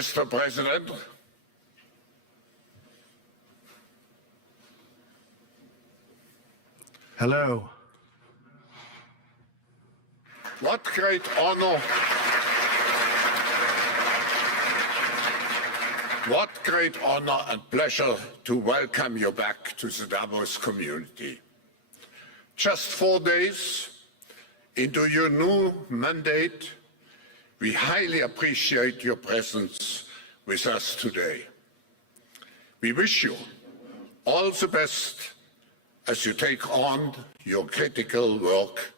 Mr. President, hello. What great honor and pleasure to welcome you back to the Davos community. Just 4 days into your new mandate, we highly appreciate your presence with us today. We wish you all the best as you take on your critical work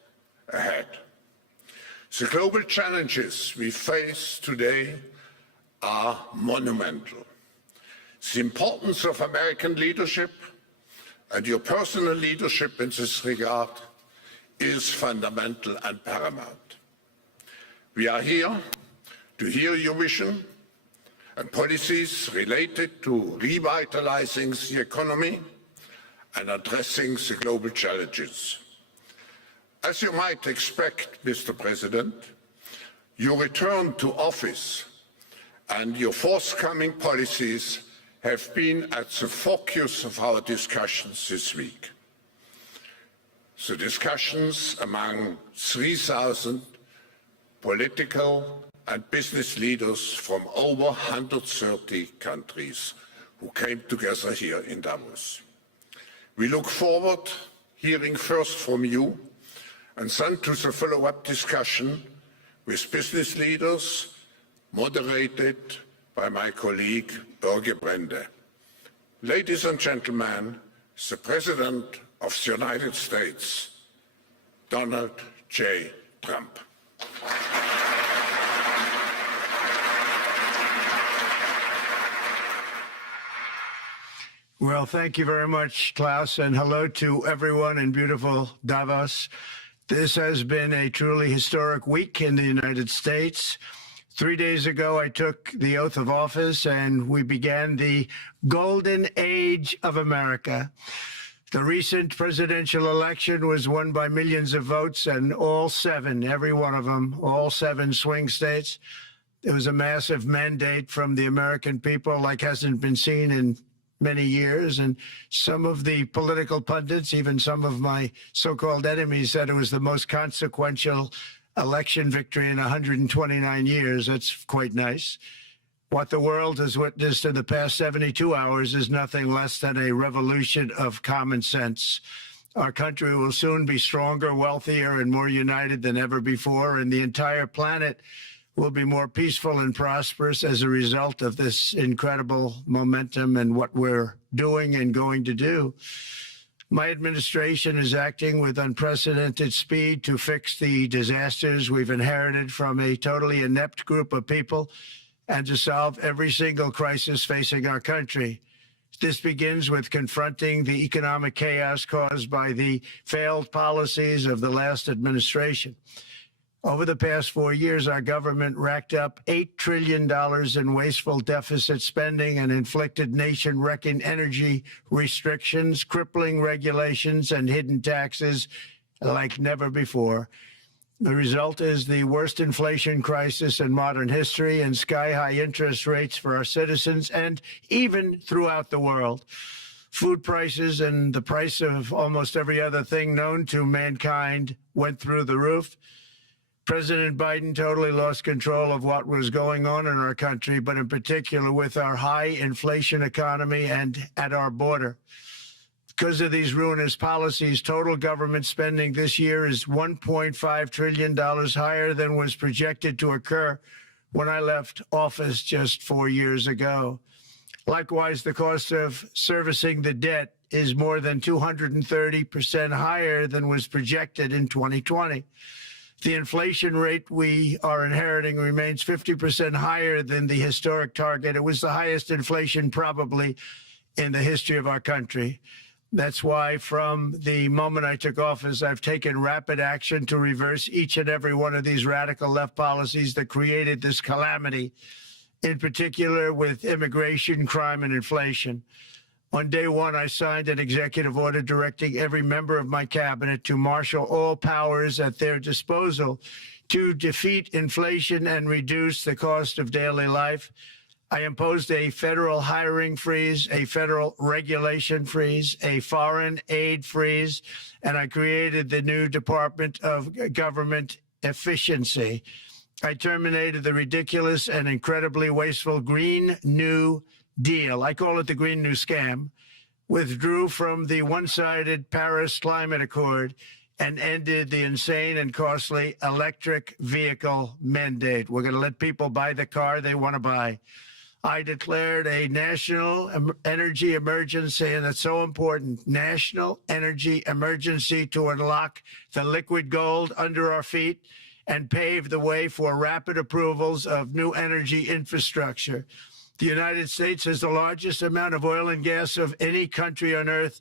ahead. The global challenges we face today are monumental. The importance of American leadership and your personal leadership in this regard is fundamental and paramount. We are here to hear your vision and policies related to revitalizing the economy and addressing the global challenges. As you might expect, Mr. President, your return to office and your forthcoming policies have been at the focus of our discussions this week. The discussions among 3,000 political and business leaders from over 130 countries who came together here in Davos. We look forward to hearing first from you and then to the follow-up discussion with business leaders, moderated by my colleague Børge Brende. Ladies and gentlemen, the President of the United States, Donald J. Trump. Well, thank you very much, Klaus, and hello to everyone in beautiful Davos. This has been a truly historic week in the United States. 3 days ago, I took the oath of office and we began the golden age of America. The recent presidential election was won by millions of votes, and all seven, every one of them, all seven swing states. It was a massive mandate from the American people like hasn't been seen in many years, and some of the political pundits, even some of my so-called enemies, said it was the most consequential election victory in 129 years. That's quite nice. What the world has witnessed in the past 72 hours is nothing less than a revolution of common sense. Our country will soon be stronger, wealthier, and more united than ever before, and the entire planet will be more peaceful and prosperous as a result of this incredible momentum and what we're doing and going to do. My administration is acting with unprecedented speed to fix the disasters we've inherited from a totally inept group of people and to solve every single crisis facing our country. This begins with confronting the economic chaos caused by the failed policies of the last administration. Over the past 4 years, our government racked up $8 trillion in wasteful deficit spending and inflicted nation-wrecking energy restrictions, crippling regulations, and hidden taxes like never before. The result is the worst inflation crisis in modern history and sky-high interest rates for our citizens and even throughout the world. Food prices and the price of almost every other thing known to mankind went through the roof. President Biden totally lost control of what was going on in our country, but in particular with our high inflation economy and at our border. Because of these ruinous policies, total government spending this year is $1.5 trillion higher than was projected to occur when I left office just 4 years ago. Likewise, the cost of servicing the debt is more than 230% higher than was projected in 2020. The inflation rate we are inheriting remains 50% higher than the historic target. It was the highest inflation probably in the history of our country. That's why from the moment I took office, I've taken rapid action to reverse each and every one of these radical left policies that created this calamity, in particular with immigration, crime, and inflation. On day one, I signed an executive order directing every member of my cabinet to marshal all powers at their disposal to defeat inflation and reduce the cost of daily life. I imposed a federal hiring freeze, a federal regulation freeze, a foreign aid freeze, and I created the new Department of Government Efficiency. I terminated the ridiculous and incredibly wasteful Green New Deal. I call it the Green New Scam. Withdrew from the one-sided Paris Climate Accord and ended the insane and costly electric vehicle mandate. We're going to let people buy the car they want to buy. I declared a national energy emergency, and it's so important, national energy emergency to unlock the liquid gold under our feet and pave the way for rapid approvals of new energy infrastructure. The United States has the largest amount of oil and gas of any country on earth,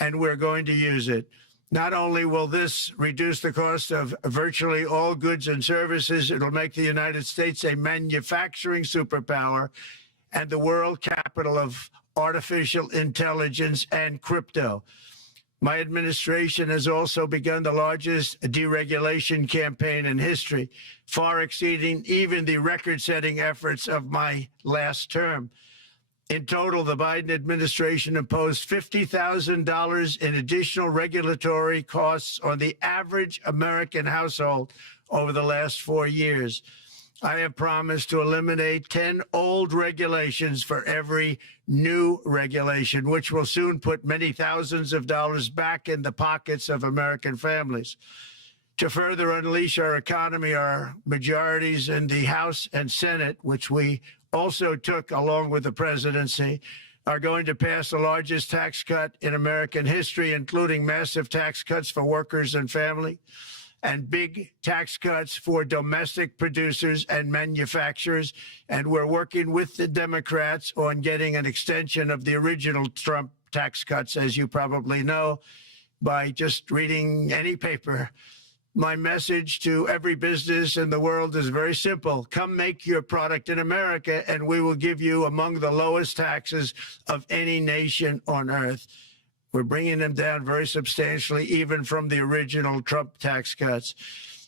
and we're going to use it. Not only will this reduce the cost of virtually all goods and services, it'll make the United States a manufacturing superpower and the world capital of artificial intelligence and crypto. My administration has also begun the largest deregulation campaign in history, far exceeding even the record-setting efforts of my last term. In total, the Biden administration imposed $50,000 in additional regulatory costs on the average American household over the last 4 years. I have promised to eliminate 10 old regulations for every new regulation, which will soon put many thousands of dollars back in the pockets of American families. To further unleash our economy, our majorities in the House and Senate, which we also took along with the presidency, are going to pass the largest tax cut in American history, including massive tax cuts for workers and family, and big tax cuts for domestic producers and manufacturers. And we're working with the Democrats on getting an extension of the original Trump tax cuts, as you probably know, by just reading any paper. My message to every business in the world is very simple. Come make your product in America, and we will give you among the lowest taxes of any nation on earth. We're bringing them down very substantially, even from the original Trump tax cuts.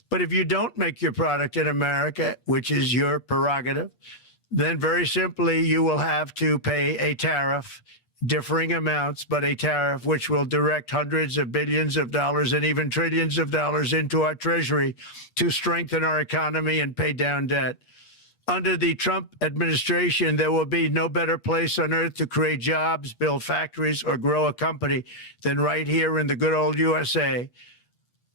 But if you don't make your product in America, which is your prerogative, then very simply you will have to pay a tariff, differing amounts, but a tariff which will direct hundreds of billions of dollars and even trillions of dollars into our treasury to strengthen our economy and pay down debt. Under the Trump administration, there will be no better place on earth to create jobs, build factories, or grow a company than right here in the good old USA.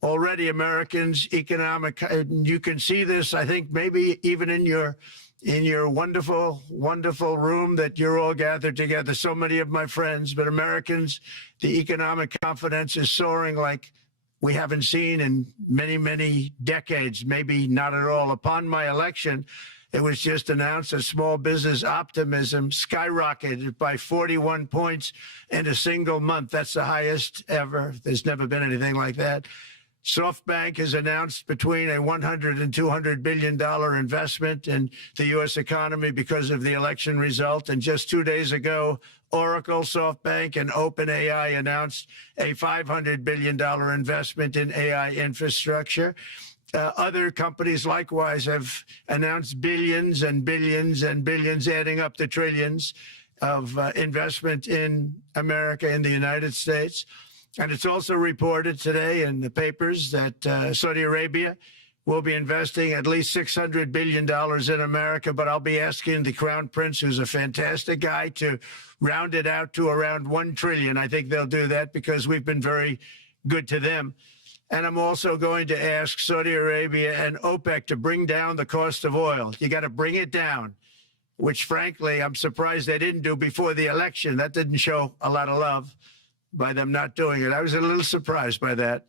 Already Americans' economic, you can see this, I think, maybe even in your wonderful, wonderful room that you're all gathered together, so many of my friends, but Americans, the economic confidence is soaring like we haven't seen in many, many decades, maybe not at all. Upon my election, it was just announced that small business optimism skyrocketed by 41 points in a single month. That's the highest ever. There's never been anything like that. SoftBank has announced between a $100 and $200 billion investment in the U.S. economy because of the election result. And just 2 days ago, Oracle, SoftBank, and OpenAI announced a $500 billion investment in AI infrastructure. Other companies likewise have announced billions and billions and billions, adding up to trillions of investment in America, in the United States. And it's also reported today in the papers that Saudi Arabia will be investing at least $600 billion in America. But I'll be asking the Crown Prince, who's a fantastic guy, to round it out to around $1 trillion. I think they'll do that because we've been very good to them. And I'm also going to ask Saudi Arabia and OPEC to bring down the cost of oil. You got to bring it down, which, frankly, I'm surprised they didn't do before the election. That didn't show a lot of love by them not doing it. I was a little surprised by that.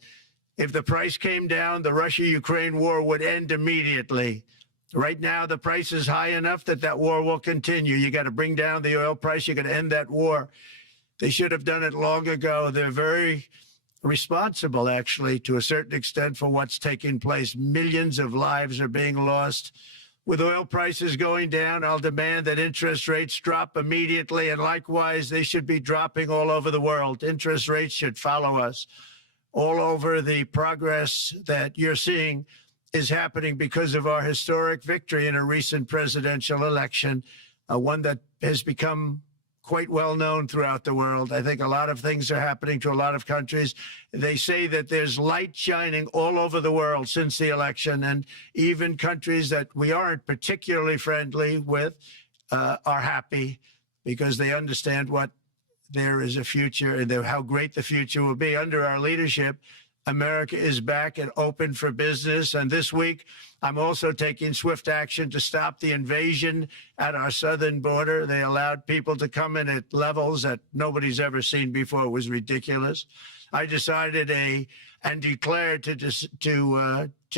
If the price came down, the Russia-Ukraine war would end immediately. Right now, the price is high enough that that war will continue. You got to bring down the oil price. You got to end that war. They should have done it long ago. They're very responsible, actually, to a certain extent, for what's taking place. Millions of lives are being lost. With oil prices going down, I'll demand that interest rates drop immediately, and likewise, they should be dropping all over the world. Interest rates should follow us. All over, the progress that you're seeing is happening because of our historic victory in a recent presidential election. one that has become quite well known throughout the world. I think a lot of things are happening to a lot of countries. They say that there's light shining all over the world since the election, and even countries that we aren't particularly friendly with are happy because they understand what there is a future and how great the future will be. Under our leadership, America is back and open for business. And this week, I'm also taking swift action to stop the invasion at our southern border. They allowed people to come in at levels that nobody's ever seen before. It was ridiculous. I decided and declared to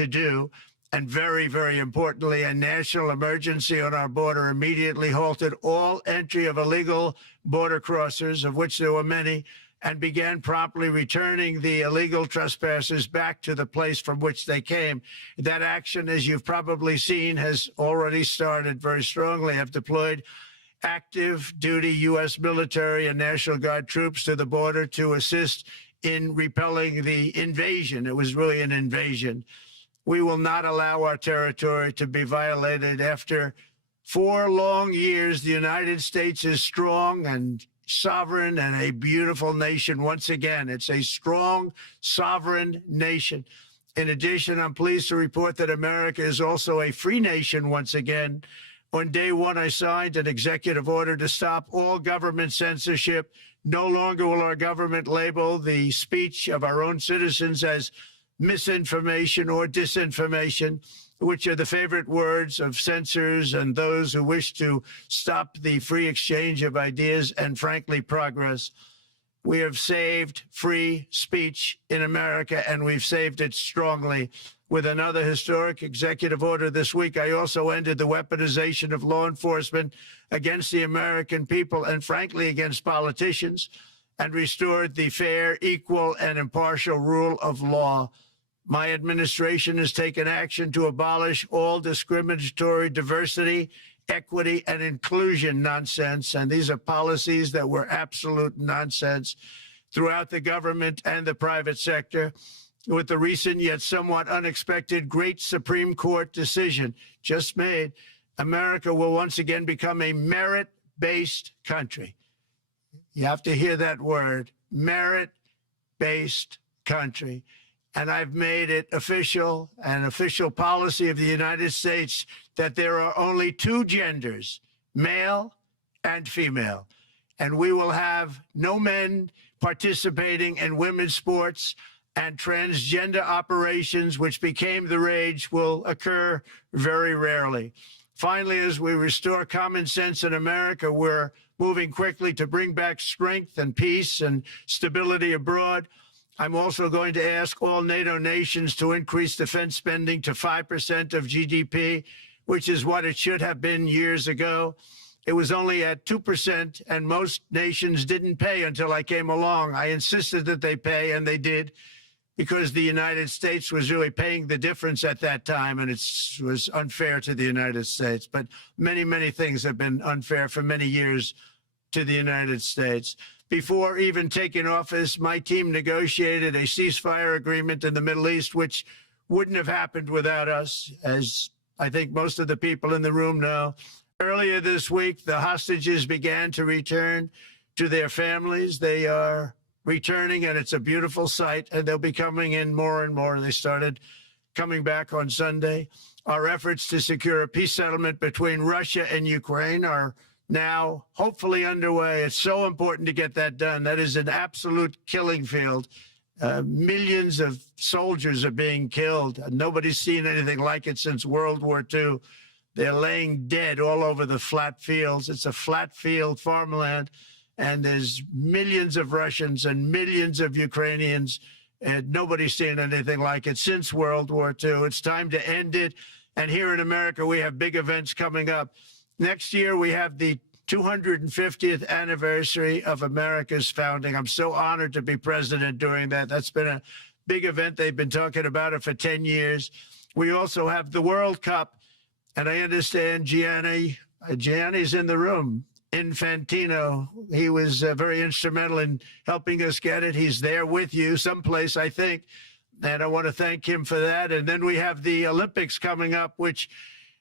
do, and very, very importantly, a national emergency on our border, immediately halted all entry of illegal border crossers, of which there were many, and began promptly returning the illegal trespassers back to the place from which they came. That action, as you've probably seen, has already started very strongly. I've deployed active duty U.S. military and National Guard troops to the border to assist in repelling the invasion. It was really an invasion. We will not allow our territory to be violated. After 4 long years, the United States is strong and sovereign and a beautiful nation once again. It's a strong, sovereign nation. In addition, I'm pleased to report that America is also a free nation once again. On day one, I signed an executive order to stop all government censorship. No longer will our government label the speech of our own citizens as misinformation or disinformation, which are the favorite words of censors and those who wish to stop the free exchange of ideas and, frankly, progress. We have saved free speech in America, and we've saved it strongly. With another historic executive order this week, I also ended the weaponization of law enforcement against the American people and, frankly, against politicians, and restored the fair, equal, and impartial rule of law. My administration has taken action to abolish all discriminatory diversity, equity, and inclusion nonsense. And these are policies that were absolute nonsense throughout the government and the private sector. With the recent yet somewhat unexpected great Supreme Court decision just made, America will once again become a merit-based country. You have to hear that word, merit-based country. And I've made it official, an official policy of the United States, that there are only 2 genders, male and female. And we will have no men participating in women's sports, and transgender operations, which became the rage, will occur very rarely. Finally, as we restore common sense in America, we're moving quickly to bring back strength and peace and stability abroad. I'm also going to ask all NATO nations to increase defense spending to 5% of GDP, which is what it should have been years ago. It was only at 2%, and most nations didn't pay until I came along. I insisted that they pay, and they did, because the United States was really paying the difference at that time, and it was unfair to the United States. But many, many things have been unfair for many years to the United States. Before even taking office, my team negotiated a ceasefire agreement in the Middle East, which wouldn't have happened without us, as I think most of the people in the room know. Earlier this week, the hostages began to return to their families. They are returning, and it's a beautiful sight, and they'll be coming in more and more. They started coming back on Sunday. Our efforts to secure a peace settlement between Russia and Ukraine are now hopefully underway. It's so important to get that done. That is an absolute killing field. Millions of soldiers are being killed. Nobody's seen anything like it since World War II. They're laying dead all over the flat fields. It's a flat field farmland, and there's millions of Russians and millions of Ukrainians, and nobody's seen anything like it since World War II. It's time to end it. And here in America, we have big events coming up. Next year, we have the 250th anniversary of America's founding. I'm so honored to be president during that. That's been a big event. They've been talking about it for 10 years. We also have the World Cup, and I understand Gianni's in the room. Infantino, he was very instrumental in helping us get it. He's there with you someplace, I think, and I want to thank him for that. And then we have the Olympics coming up, which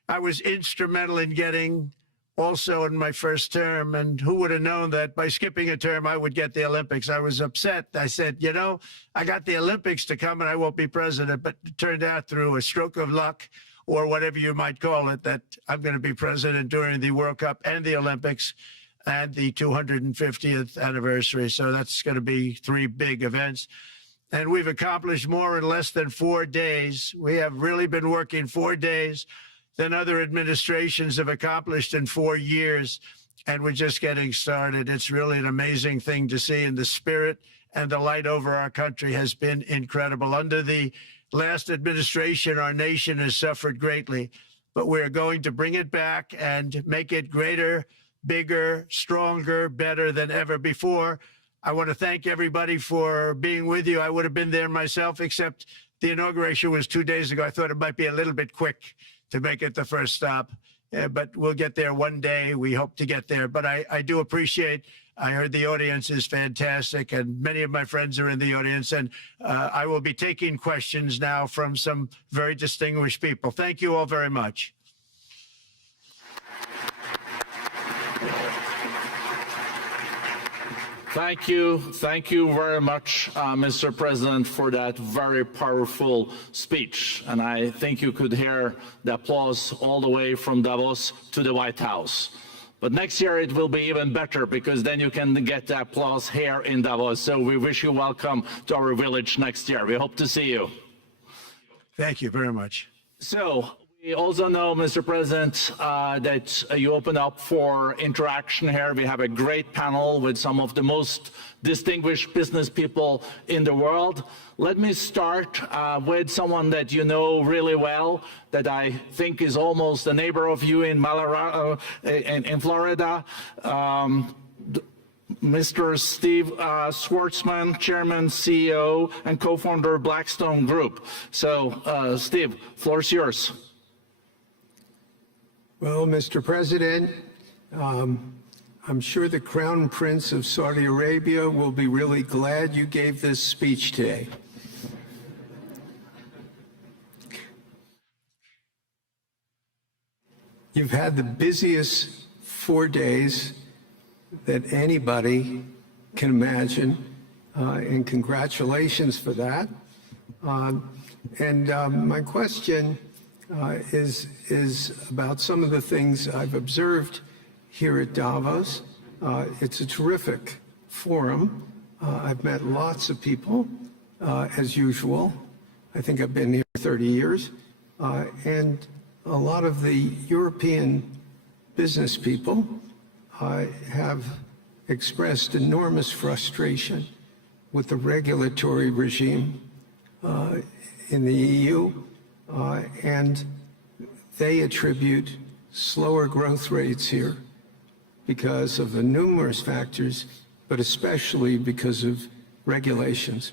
I was instrumental in getting also in my first term. And who would have known that by skipping a term, I would get the Olympics? I was upset. I said, you know, I got the Olympics to come and I won't be president. But it turned out through a stroke of luck, or whatever you might call it, that I'm going to be president during the World Cup and the Olympics and the 250th anniversary. So that's going to be 3 big events. And we've accomplished more in less than 4 days. We have really been working 4 days than other administrations have accomplished in 4 years. And we're just getting started. It's really an amazing thing to see. And the spirit and the light over our country has been incredible. Under the last administration, our nation has suffered greatly, but we're going to bring it back and make it greater, bigger, stronger, better than ever before. I want to thank everybody for being with you. I would have been there myself, except the inauguration was 2 days ago. I thought it might be a little bit quick to make it the first stop, but we'll get there one day. We hope to get there. But I do appreciate, I heard the audience is fantastic, and many of my friends are in the audience, and I will be taking questions now from some very distinguished people. Thank you all very much. Thank you very much, Mr. President, for that very powerful speech. And I think you could hear the applause all the way from Davos to the White House. But next year it will be even better, because then you can get the applause here in Davos. So we wish you welcome to our village next year. We hope to see you. Thank you very much. So we also know, Mr. President, that you open up for interaction here. We have a great panel with some of the most distinguished business people in the world. Let me start with someone that you know really well, that I think is almost a neighbor of you in Florida. Mr. Steve Schwarzman, Chairman, CEO, and co-founder of Blackstone Group. So, Steve, floor is yours. Well, Mr. President, I'm sure the Crown Prince of Saudi Arabia will be really glad you gave this speech today. You've had the busiest 4 days that anybody can imagine, and congratulations for that. My question is about some of the things I've observed here at Davos. It's a terrific forum. I've met lots of people, as usual. I think I've been here 30 years. And a lot of the European business people have expressed enormous frustration with the regulatory regime in the EU. And they attribute slower growth rates here because of the numerous factors, but especially because of regulations.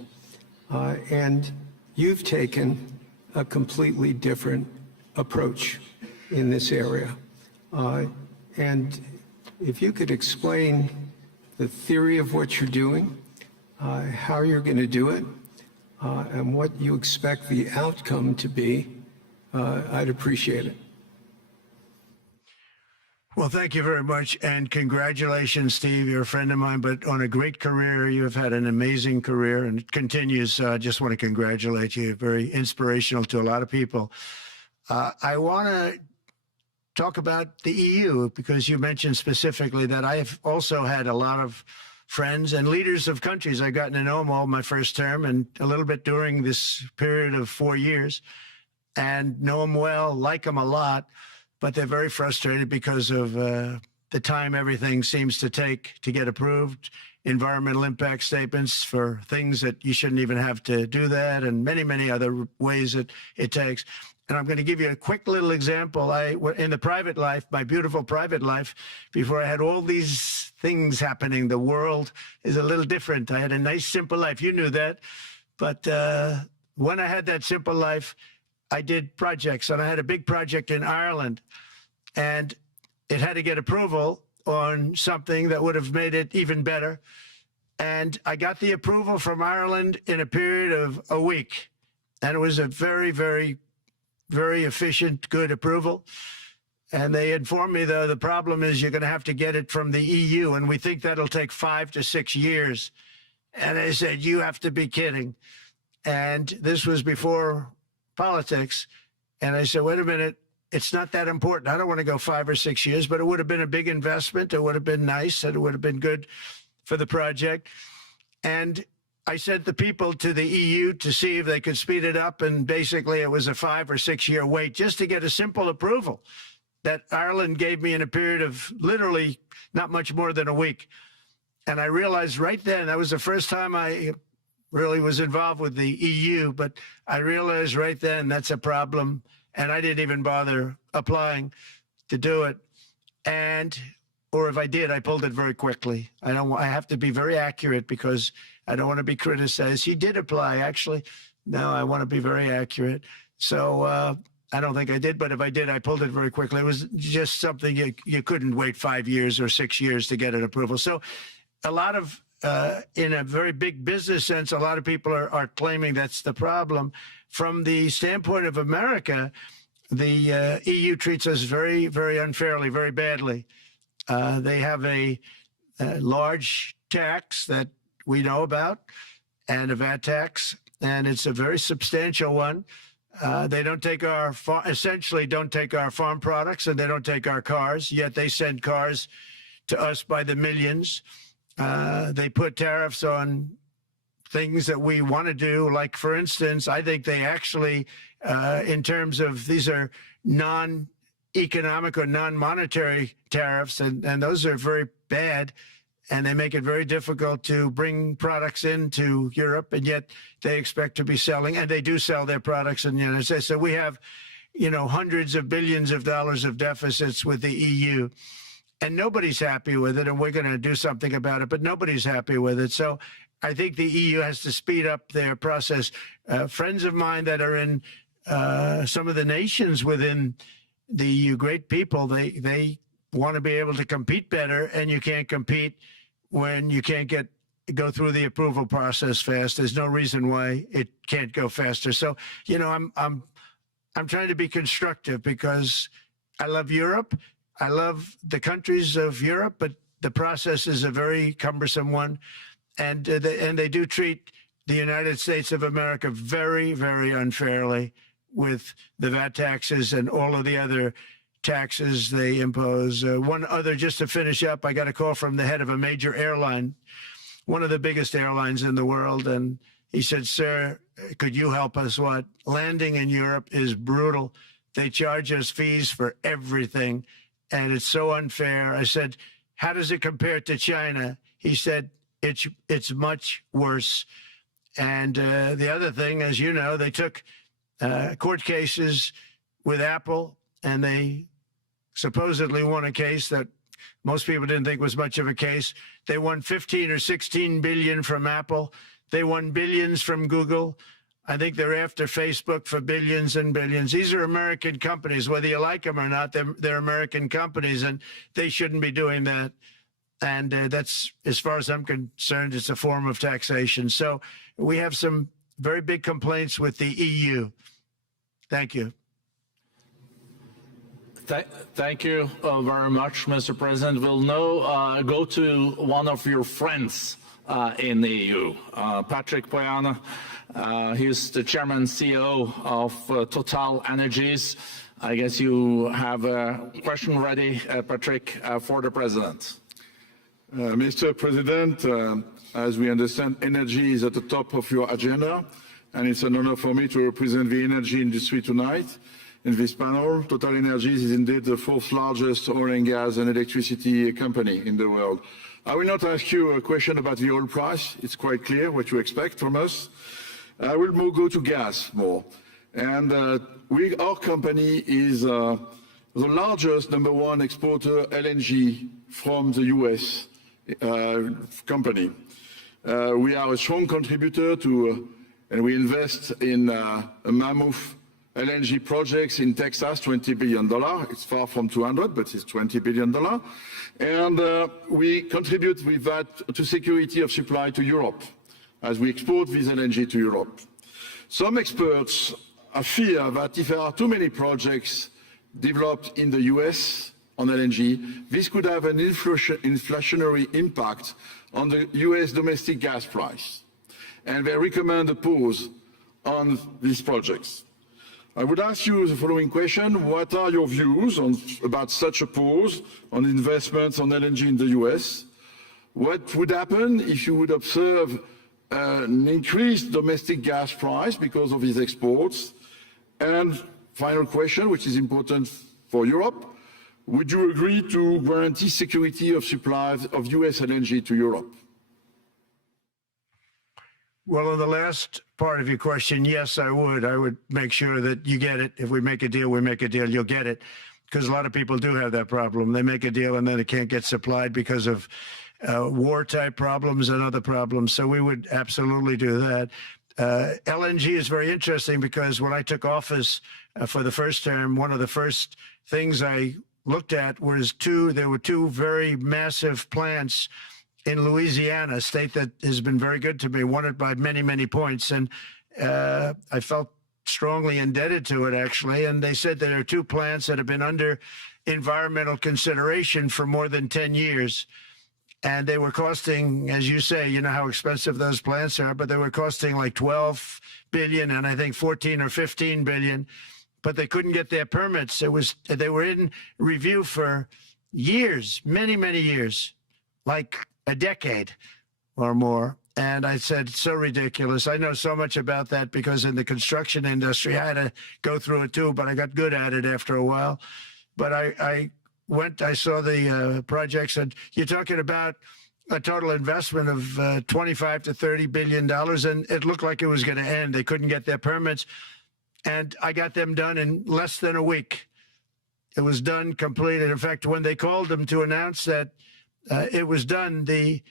And you've taken a completely different approach in this area. And if you could explain the theory of what you're doing, how you're going to do it, and what you expect the outcome to be, I'd appreciate it. Well, thank you very much. And congratulations, Steve. You're a friend of mine, but on a great career. You've had an amazing career, and it continues. I just want to congratulate you. Very inspirational to a lot of people. I want to talk about the EU, because you mentioned specifically that I've also had a lot of friends and leaders of countries. I've gotten to know them all my first term and a little bit during this period of 4 years, and know them well, like them a lot, but they're very frustrated because of the time everything seems to take to get approved, environmental impact statements for things that you shouldn't even have to do that, and many, many other ways that it takes. And I'm going to give you a quick little example. In the private life, my beautiful private life, before I had all these things happening, the world is a little different. I had a nice, simple life. You knew that. But when I had that simple life, I did projects. And I had a big project in Ireland. And it had to get approval on something that would have made it even better. And I got the approval from Ireland in a period of a week. And it was a very, very, very efficient, good approval. And they informed me, though, the problem is you're going to have to get it from the EU, and we think that'll take 5 to 6 years. And I said, you have to be kidding. And this was before politics. And I said, wait a minute, it's not that important. I don't want to go 5 or 6 years, but it would have been a big investment. It would have been nice, and it would have been good for the project. And I sent the people to the EU to see if they could speed it up. And basically, it was a 5 or 6 year wait just to get a simple approval that Ireland gave me in a period of literally not much more than a week. And I realized right then, that was the first time I really was involved with the EU, but I realized right then that's a problem. And I didn't even bother applying to do it. Or if I did, I pulled it very quickly. I have to be very accurate because I don't want to be criticized. He did apply, actually. No, I want to be very accurate. So I don't think I did, but if I did, I pulled it very quickly. It was just something you couldn't wait 5 years or 6 years to get an approval. So a lot of, in a very big business sense, a lot of people are claiming that's the problem. From the standpoint of America, the EU treats us very, very unfairly, very badly. They have a large tax that we know about, and a VAT tax, and it's a very substantial one. They don't take essentially don't take our farm products, and they don't take our cars, yet they send cars to us by the millions. They put tariffs on things that we want to do. Like, for instance, I think they actually, in terms of, these are non-economic or non-monetary tariffs, and those are very bad, and they make it very difficult to bring products into Europe, and yet they expect to be selling, and they do sell their products in the United States. So we have, hundreds of billions of dollars of deficits with the EU, and nobody's happy with it, and we're going to do something about it, but nobody's happy with it. So I think the EU has to speed up their process. Friends of mine that are in some of the nations within the EU, great people, they want to be able to compete better, and you can't compete when you can't go through the approval process fast. There's no reason why it can't go faster. So, I'm trying to be constructive because I love Europe. I love the countries of Europe, but the process is a very cumbersome one. And they do treat the United States of America very, very unfairly with the VAT taxes and all of the other taxes they impose. One other, just to finish up, I got a call from the head of a major airline, one of the biggest airlines in the world, and he said, "Sir, could you help us? What? Landing in Europe is brutal. They charge us fees for everything, and it's so unfair." I said, "How does it compare to China?" He said, it's much worse. And the other thing, as you know, they took court cases with Apple, and they supposedly won a case that most people didn't think was much of a case. They won 15 or 16 billion from Apple. They won billions from Google. I think they're after Facebook for billions and billions. These are American companies, whether you like them or not. They're American companies, and they shouldn't be doing that. And that's, as far as I'm concerned, it's a form of taxation. So we have some very big complaints with the EU. Thank you. Thank you very much, Mr. President. We'll now go to one of your friends in the EU, Patrick Pouyanné. He's the chairman and CEO of Total Energies. I guess you have a question ready, Patrick, for the president. Mr. President, as we understand, energy is at the top of your agenda, and it's an honor for me to represent the energy industry tonight in this panel. Total Energies is indeed the fourth largest oil and gas and electricity company in the world. I will not ask you a question about the oil price. It's quite clear what you expect from us. I will go to gas more. And our company is the largest #1 exporter LNG from the US company. We are a strong contributor to, and we invest in a mammoth LNG projects in Texas, $20 billion. It's far from 200, but it's $20 billion. And we contribute with that to security of supply to Europe, as we export this LNG to Europe. Some experts fear that if there are too many projects developed in the US on LNG, this could have an inflationary impact on the US domestic gas price. And they recommend a pause on these projects. I would ask you the following question. What are your views about such a pause on investments on LNG in the US? What would happen if you would observe an increased domestic gas price because of these exports? And final question, which is important for Europe, would you agree to guarantee security of supplies of US LNG to Europe? Well, on the last part of your question, yes, I would. I would make sure that you get it. If we make a deal, we make a deal, you'll get it. Because a lot of people do have that problem. They make a deal and then it can't get supplied because of war-type problems and other problems. So we would absolutely do that. LNG is very interesting because when I took office for the first term, one of the first things I looked at was there were two very massive plants in Louisiana, a state that has been very good to me, won it by many, many points. And I felt strongly indebted to it, actually. And they said there are two plants that have been under environmental consideration for more than 10 years. And they were costing, as you say, you know how expensive those plants are, but they were costing like 12 billion and I think 14 or 15 billion, but they couldn't get their permits. They were in review for years, many, many years, like a decade or more. And I said, so ridiculous. I know so much about that because in the construction industry, I had to go through it too, but I got good at it after a while. But I saw the projects, and you're talking about a total investment of 25 to $30 billion, and it looked like it was going to end. They couldn't get their permits, and I got them done in less than a week. It was done, completed. In fact, when they called them to announce that it was done, the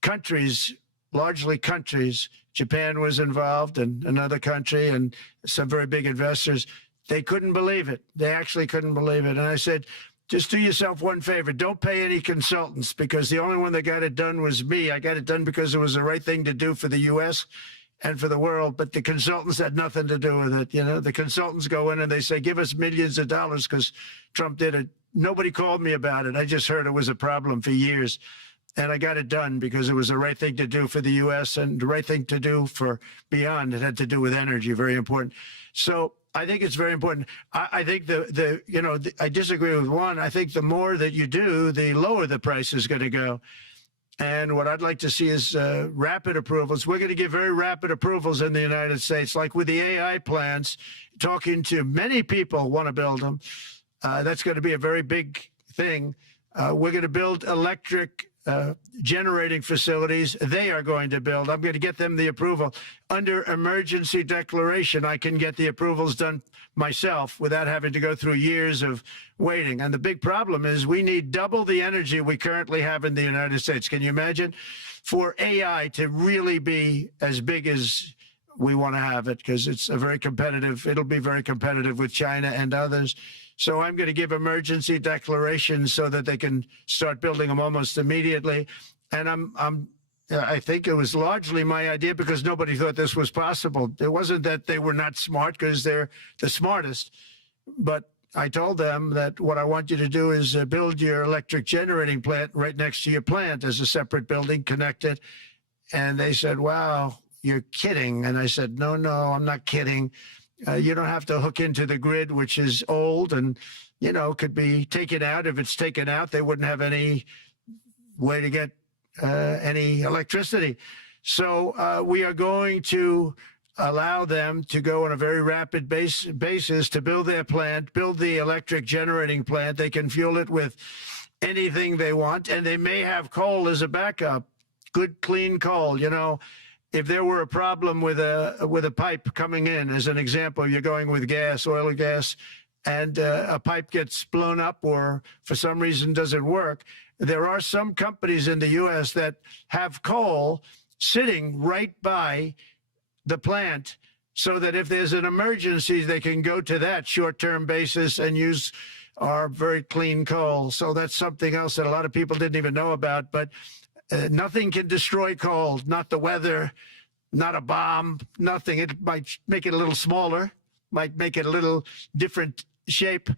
countries, largely countries, Japan was involved and another country and some very big investors, they couldn't believe it. They actually couldn't believe it. And I said, just do yourself one favor. Don't pay any consultants, because the only one that got it done was me. I got it done because it was the right thing to do for the U.S. and for the world, but the consultants had nothing to do with it. You know, the consultants go in and they say, give us millions of dollars because Trump did it. Nobody called me about it. I just heard it was a problem for years. And I got it done because it was the right thing to do for the U.S. and the right thing to do for beyond. It had to do with energy, very important. So I think it's very important. I think I disagree with one. I think the more that you do, the lower the price is going to go. And what I'd like to see is rapid approvals. We're going to give very rapid approvals in the United States, like with the AI plants, talking to many people want to build them. That's going to be a very big thing. We're going to build electric generating facilities. They are going to build. I'm going to get them the approval. Under emergency declaration, I can get the approvals done myself without having to go through years of waiting. And the big problem is we need double the energy we currently have in the United States. Can you imagine? For AI to really be as big as we want to have it, because it's a very competitive, it'll be very competitive with China and others. So I'm going to give emergency declarations so that they can start building them almost immediately. And I think it was largely my idea because nobody thought this was possible. It wasn't that they were not smart, because they're the smartest. But I told them that what I want you to do is build your electric generating plant right next to your plant as a separate building connected. And they said, wow, you're kidding. And I said, no, I'm not kidding. You don't have to hook into the grid, which is old and, could be taken out. If it's taken out, they wouldn't have any way to get any electricity. So we are going to allow them to go on a very rapid basis to build their plant, build the electric generating plant. They can fuel it with anything they want, and they may have coal as a backup, good, clean coal, If there were a problem with a pipe coming in, as an example, you're going with gas, oil or gas, and a pipe gets blown up or for some reason doesn't work, there are some companies in the U.S. that have coal sitting right by the plant so that if there's an emergency, they can go to that short-term basis and use our very clean coal. So that's something else that a lot of people didn't even know about, but nothing can destroy coal, not the weather, not a bomb, nothing. It might make it a little smaller, might make it a little different shape,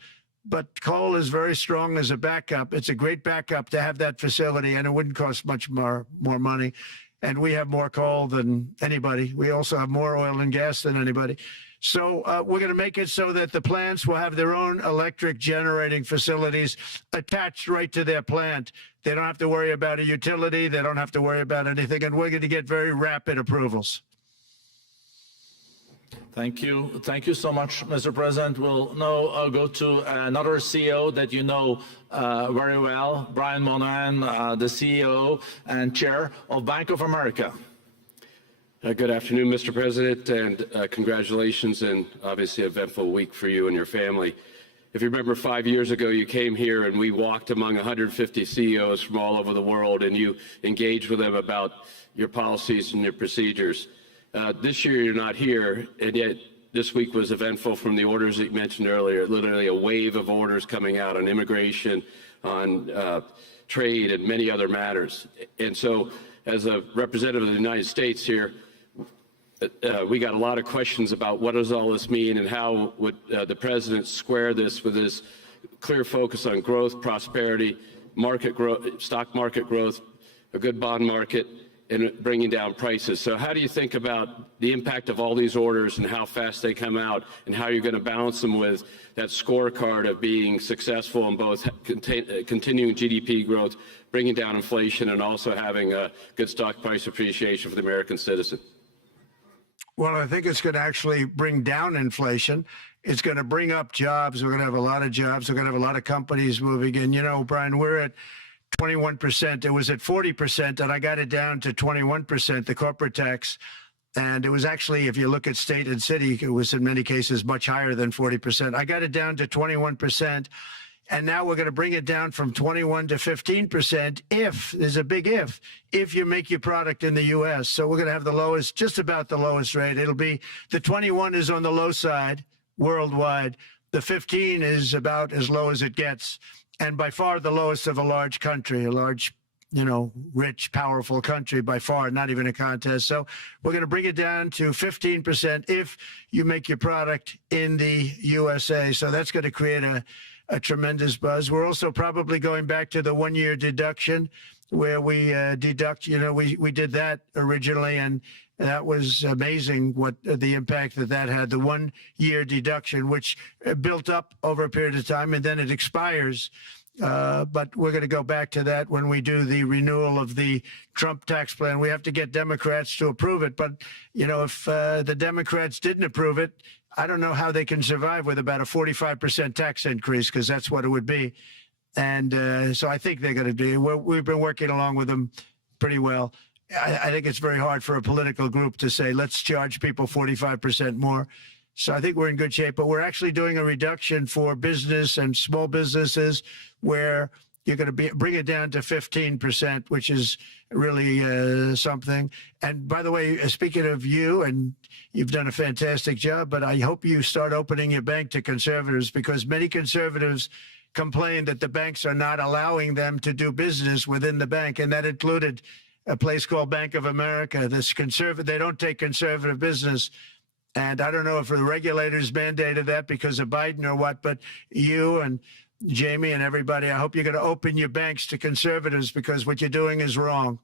but coal is very strong as a backup. It's a great backup to have that facility, and it wouldn't cost much more money. And we have more coal than anybody. We also have more oil and gas than anybody. So we're going to make it so that the plants will have their own electric generating facilities attached right to their plant. They don't have to worry about a utility. They don't have to worry about anything. And we're going to get very rapid approvals. Thank you. Thank you so much, Mr. President. We'll now go to another CEO that you know very well, Brian Moynihan, the CEO and Chair of Bank of America. Good afternoon, Mr. President, and congratulations and obviously an eventful week for you and your family. If you remember 5 years ago, you came here and we walked among 150 CEOs from all over the world and you engaged with them about your policies and your procedures. This year you're not here, and yet this week was eventful from the orders that you mentioned earlier, literally a wave of orders coming out on immigration, on trade, and many other matters. And so as a representative of the United States here, we got a lot of questions about what does all this mean and how would the president square this with his clear focus on growth, prosperity, market growth, stock market growth, a good bond market, and bringing down prices. So how do you think about the impact of all these orders and how fast they come out and how you're going to balance them with that scorecard of being successful in both continuing GDP growth, bringing down inflation, and also having a good stock price appreciation for the American citizen? Well, I think it's going to actually bring down inflation. It's going to bring up jobs. We're going to have a lot of jobs. We're going to have a lot of companies moving in. You know, Brian, we're at 21%. It was at 40%, and I got it down to 21%, the corporate tax. And it was actually, if you look at state and city, it was in many cases much higher than 40%. I got it down to 21%. And now we're going to bring it down from 21 to 15% if, there's a big if you make your product in the U.S. So we're going to have the lowest, just about the lowest rate. It'll be, the 21 is on the low side worldwide. The 15 is about as low as it gets. And by far the lowest of a large country, a large, you know, rich, powerful country by far, not even a contest. So we're going to bring it down to 15% if you make your product in the USA. So that's going to create a tremendous buzz. We're also probably going back to the 1 year deduction where we deduct, you know, we did that originally, and that was amazing what the impact that had, the 1 year deduction, which built up over a period of time and then it expires. But we're going to go back to that when we do the renewal of the Trump tax plan. We have to get Democrats to approve it. But, you know, if the Democrats didn't approve it, I don't know how they can survive with about a 45% tax increase, because that's what it would be. And so I think they're going to be, we've been working along with them pretty well. I think it's very hard for a political group to say, let's charge people 45% more. So I think we're in good shape, but we're actually doing a reduction for business and small businesses where you're going to bring it down to 15%, which is really something. And by the way, speaking of you, and you've done a fantastic job, but I hope you start opening your bank to conservatives, because many conservatives complain that the banks are not allowing them to do business within the bank. And that included a place called Bank of America. They don't take conservative business. And I don't know if the regulators mandated that because of Biden or what, but you and Jamie and everybody, I hope you're going to open your banks to conservatives, because what you're doing is wrong.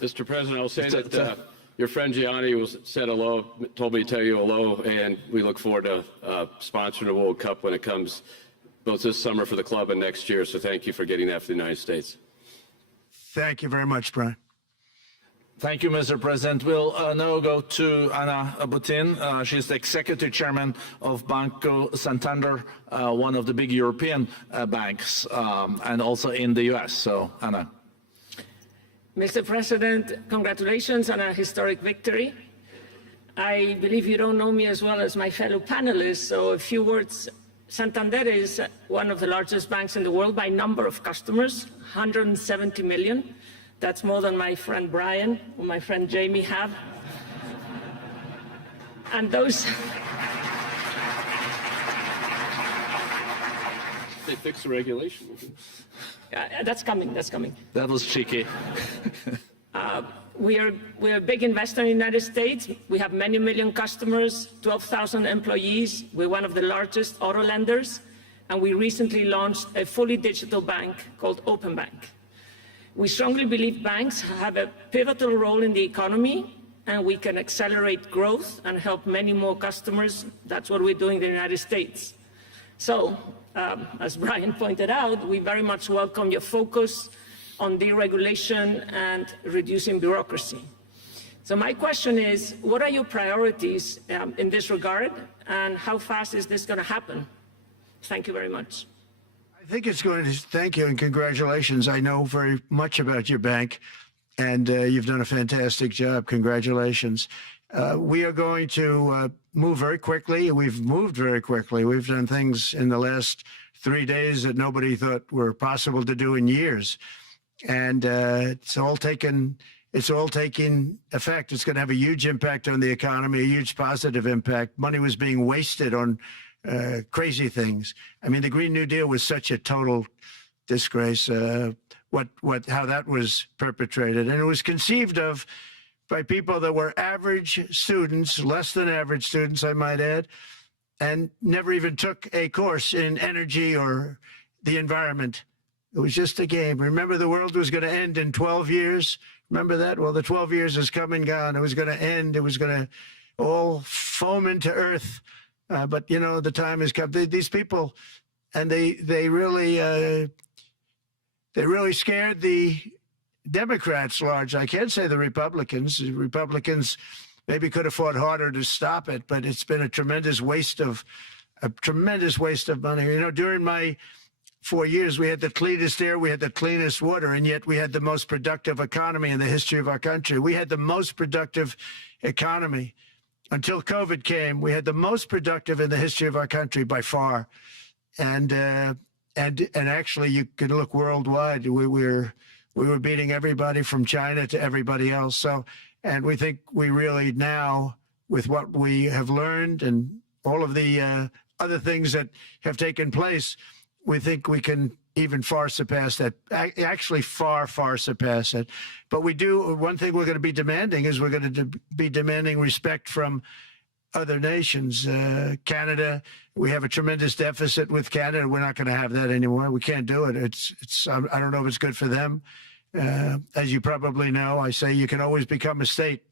Mr. President, I'll say that your friend Gianni said hello, told me to tell you hello, and we look forward to sponsoring the World Cup when it comes, both this summer for the club and next year. So thank you for getting that for the United States. Thank you very much, Brian. Thank you, Mr. President. We'll now go to Anna Butin. She's the executive chairman of Banco Santander, one of the big European banks, and also in the U.S. So, Anna. Mr. President, congratulations on a historic victory. I believe you don't know me as well as my fellow panelists, so a few words. Santander is one of the largest banks in the world by number of customers, 170 million. That's more than my friend Brian or my friend Jamie have. And those... They fixed the regulation. that's coming, that's coming. That was cheeky. we're a big investor in the United States. We have many million customers, 12,000 employees. We're one of the largest auto lenders, and we recently launched a fully digital bank called Open Bank. We strongly believe banks have a pivotal role in the economy, and we can accelerate growth and help many more customers. That's what we're doing in the United States. So, as Brian pointed out, we very much welcome your focus on deregulation and reducing bureaucracy. So my question is, what are your priorities in this regard, and how fast is this going to happen? Thank you very much. I think it's going to, thank you and congratulations. I know very much about your bank, and you've done a fantastic job. Congratulations. We are going to move very quickly. We've moved very quickly. We've done things in the last 3 days that nobody thought were possible to do in years. And it's all taking effect. It's going to have a huge impact on the economy, a huge positive impact. Money was being wasted on crazy things. I mean, the Green New Deal was such a total disgrace, how that was perpetrated. And it was conceived of by people that were average students, less than average students, I might add, and never even took a course in energy or the environment. It was just a game. Remember, the world was going to end in 12 years? Remember that? Well, the 12 years has come and gone. It was going to end. It was going to all foam into earth. But, you know, the time has come. These people, and they really scared the Democrats large. I can't say the Republicans. The Republicans maybe could have fought harder to stop it, but it's been a tremendous waste of money. You know, during my 4 years, we had the cleanest air, we had the cleanest water, and yet we had the most productive economy in the history of our country. We had the most productive economy until COVID came. We had the most productive in the history of our country by far, and actually, you can look worldwide. We were beating everybody from China to everybody else. So, and we think we really now, with what we have learned and all of the other things that have taken place, we think we can even far surpass that, actually far surpass it. But we do, one thing we're going to be demanding is we're going to be demanding respect from other nations. Canada, we have a tremendous deficit with Canada. We're not going to have that anymore. We can't do it. I don't know if it's good for them. As you probably know, I say you can always become a state.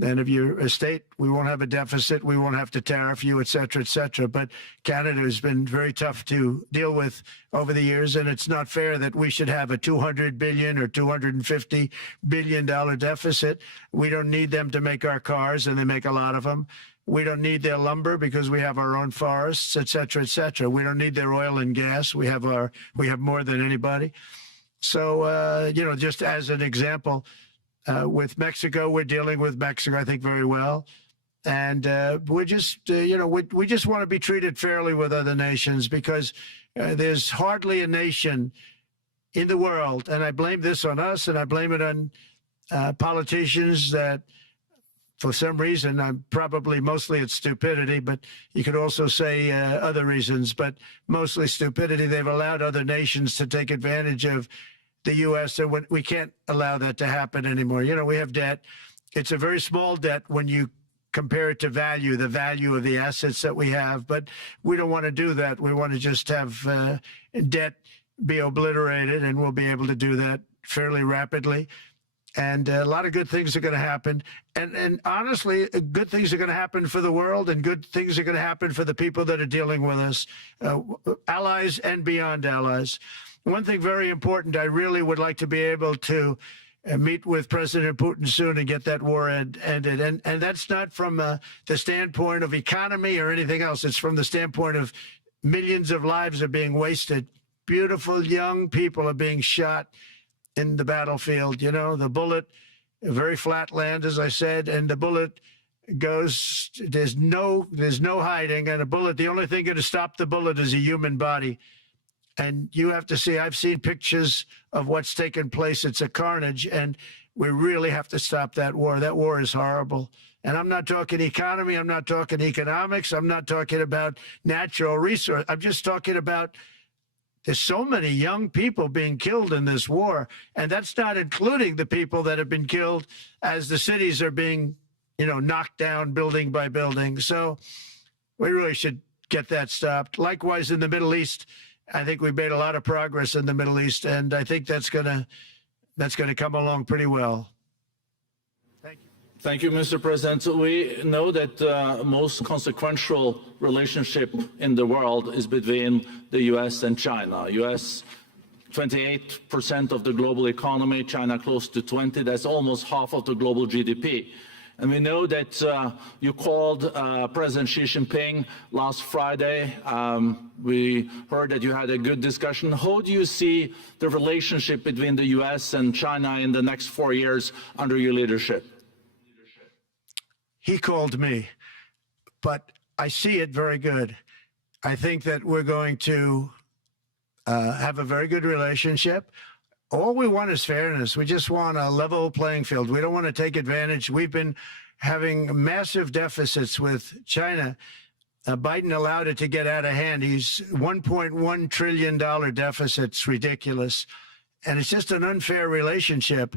And if you're a state, we won't have a deficit. We won't have to tariff you, et cetera, et cetera. But Canada has been very tough to deal with over the years. And it's not fair that we should have a $200 billion or $250 billion deficit. We don't need them to make our cars, and they make a lot of them. We don't need their lumber because we have our own forests, et cetera, et cetera. We don't need their oil and gas. We have more than anybody. So, you know, just as an example, with Mexico, we're dealing with Mexico, I think, very well. And we're just, you know, we just want to be treated fairly with other nations, because there's hardly a nation in the world, and I blame this on us, and I blame it on politicians that, for some reason, mostly it's stupidity, but you could also say other reasons, but mostly stupidity. They've allowed other nations to take advantage of the U.S., and we can't allow that to happen anymore. You know, we have debt. It's a very small debt when you compare it to the value of the assets that we have, but we don't want to do that. We want to just have debt be obliterated, and we'll be able to do that fairly rapidly. And a lot of good things are going to happen. And honestly, good things are going to happen for the world, and good things are going to happen for the people that are dealing with us, allies and beyond allies. One thing very important, I really would like to be able to meet with President Putin soon and get that war ended. And that's not from the standpoint of economy or anything else. It's from the standpoint of millions of lives are being wasted. Beautiful young people are being shot in the battlefield. You know, the bullet, very flat land, as I said, and the bullet goes, there's no hiding. And a bullet, the only thing going to stop the bullet is a human body. And you have to see, I've seen pictures of what's taken place. It's a carnage, and we really have to stop that war. That war is horrible. And I'm not talking economy. I'm not talking economics. I'm not talking about natural resource. I'm just talking about There's so many young people being killed in this war, and that's not including the people that have been killed as the cities are being, knocked down building by building. So we really should get that stopped. Likewise, in the Middle East, I think we've made a lot of progress in the Middle East, and I think that's gonna come along pretty well. Thank you. Thank you, Mr. President. So we know that the most consequential relationship in the world is between the U.S. and China. U.S. 28% of the global economy, China close to 20. That's almost half of the global GDP. And we know that you called President Xi Jinping last Friday. We heard that you had a good discussion. How do you see the relationship between the U.S. and China in the next 4 years under your leadership? He called me, but I see it very good. I think that we're going to have a very good relationship. All we want is fairness. We just want a level playing field. We don't want to take advantage. We've been having massive deficits with China. Biden allowed it to get out of hand. He's $1.1 trillion deficit. It's ridiculous. And it's just an unfair relationship.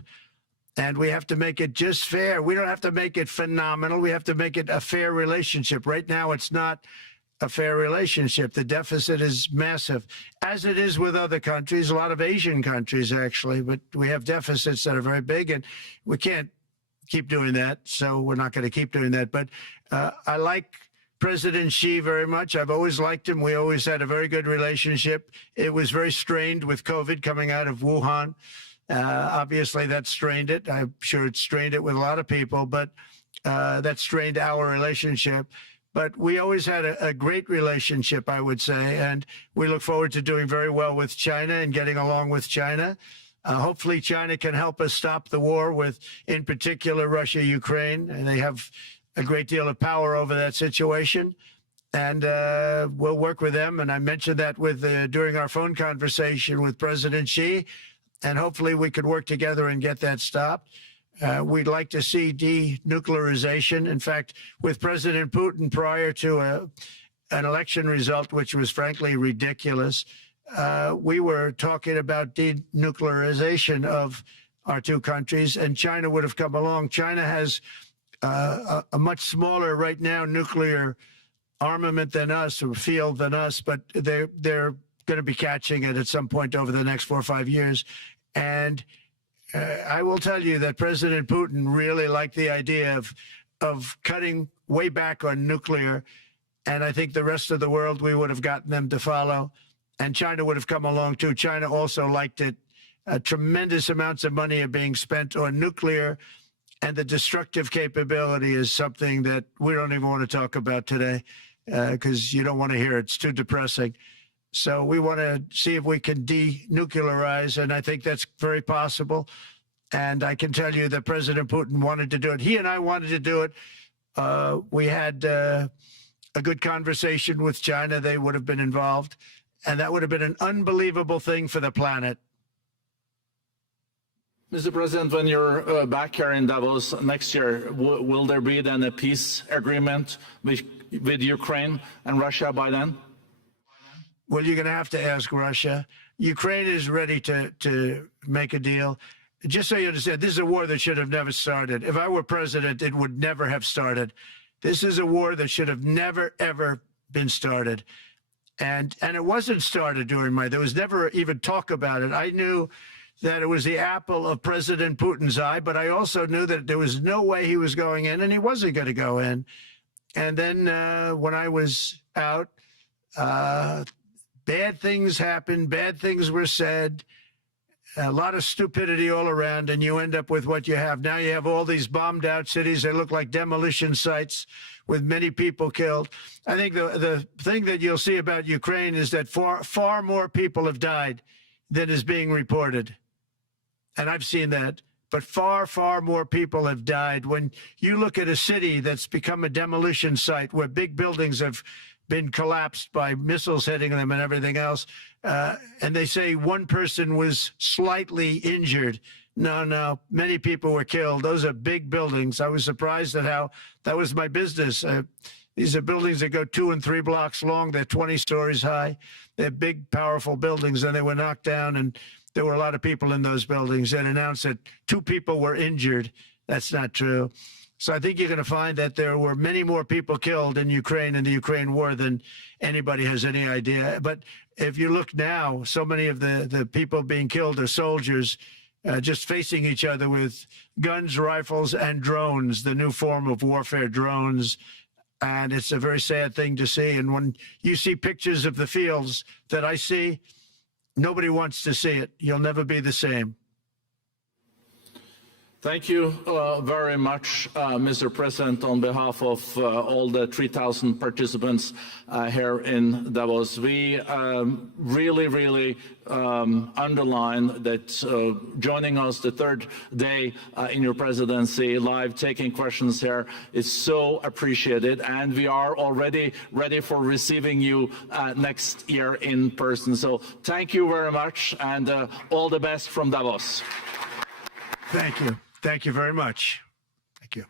And we have to make it just fair. We don't have to make it phenomenal. We have to make it a fair relationship. Right now, it's not a fair relationship. The deficit is massive, as it is with other countries, a lot of Asian countries, actually. But we have deficits that are very big, and we can't keep doing that. So we're not going to keep doing that. But I like President Xi very much. I've always liked him. We always had a very good relationship. It was very strained with COVID coming out of Wuhan. Obviously, that strained it. I'm sure it strained it with a lot of people, but that strained our relationship. But we always had a great relationship, I would say, and we look forward to doing very well with China and getting along with China. Hopefully, China can help us stop the war with, in particular, Russia, Ukraine, and they have a great deal of power over that situation. And we'll work with them. And I mentioned that during our phone conversation with President Xi, and hopefully we could work together and get that stopped. We'd like to see denuclearization. In fact, with President Putin, prior to an election result, which was frankly ridiculous, we were talking about denuclearization of our two countries, and China would have come along. China has a much smaller, right now, nuclear armament than us, or field than us, but they're going to be catching it at some point over the next 4 or 5 years. And I will tell you that President Putin really liked the idea of cutting way back on nuclear. And I think the rest of the world, we would have gotten them to follow. And China would have come along too. China also liked it. Tremendous amounts of money are being spent on nuclear. And the destructive capability is something that we don't even want to talk about today because you don't want to hear it. It's too depressing. So we want to see if we can denuclearize, and I think that's very possible. And I can tell you that President Putin wanted to do it. He and I wanted to do it. We had a good conversation with China. They would have been involved, and that would have been an unbelievable thing for the planet. Mr. President, when you're back here in Davos next year, will there be then a peace agreement with Ukraine and Russia by then? Well, you're going to have to ask Russia. Ukraine is ready to make a deal. Just so you understand, this is a war that should have never started. If I were president, it would never have started. This is a war that should have never, ever been started. And it wasn't started during there was never even talk about it. I knew that it was the apple of President Putin's eye, but I also knew that there was no way he was going in, and he wasn't going to go in. And then when I was out, bad things happened, bad things were said, a lot of stupidity all around, and you end up with what you have. Now you have all these bombed out cities. They look like demolition sites with many people killed. I think the thing that you'll see about Ukraine is that far more people have died than is being reported. And I've seen that. But far, far more people have died. When you look at a city that's become a demolition site where big buildings have been collapsed by missiles hitting them and everything else, and they say one person was slightly injured. No, many people were killed. Those are big buildings. I was surprised at how that was my business. These are buildings that go 2 and 3 blocks long. They're 20 stories high. They're big, powerful buildings, and they were knocked down, and there were a lot of people in those buildings that announced that 2 people were injured. That's not true. So I think you're going to find that there were many more people killed in Ukraine in the Ukraine war than anybody has any idea. But if you look now, so many of the people being killed are soldiers just facing each other with guns, rifles, and drones, the new form of warfare, drones. And it's a very sad thing to see. And when you see pictures of the fields that I see, nobody wants to see it. You'll never be the same. Thank you very much, Mr. President, on behalf of all the 3,000 participants here in Davos. We really underline that joining us the third day in your presidency, live taking questions here is so appreciated, and we are already ready for receiving you next year in person. So thank you very much, and all the best from Davos. Thank you. Thank you very much. Thank you.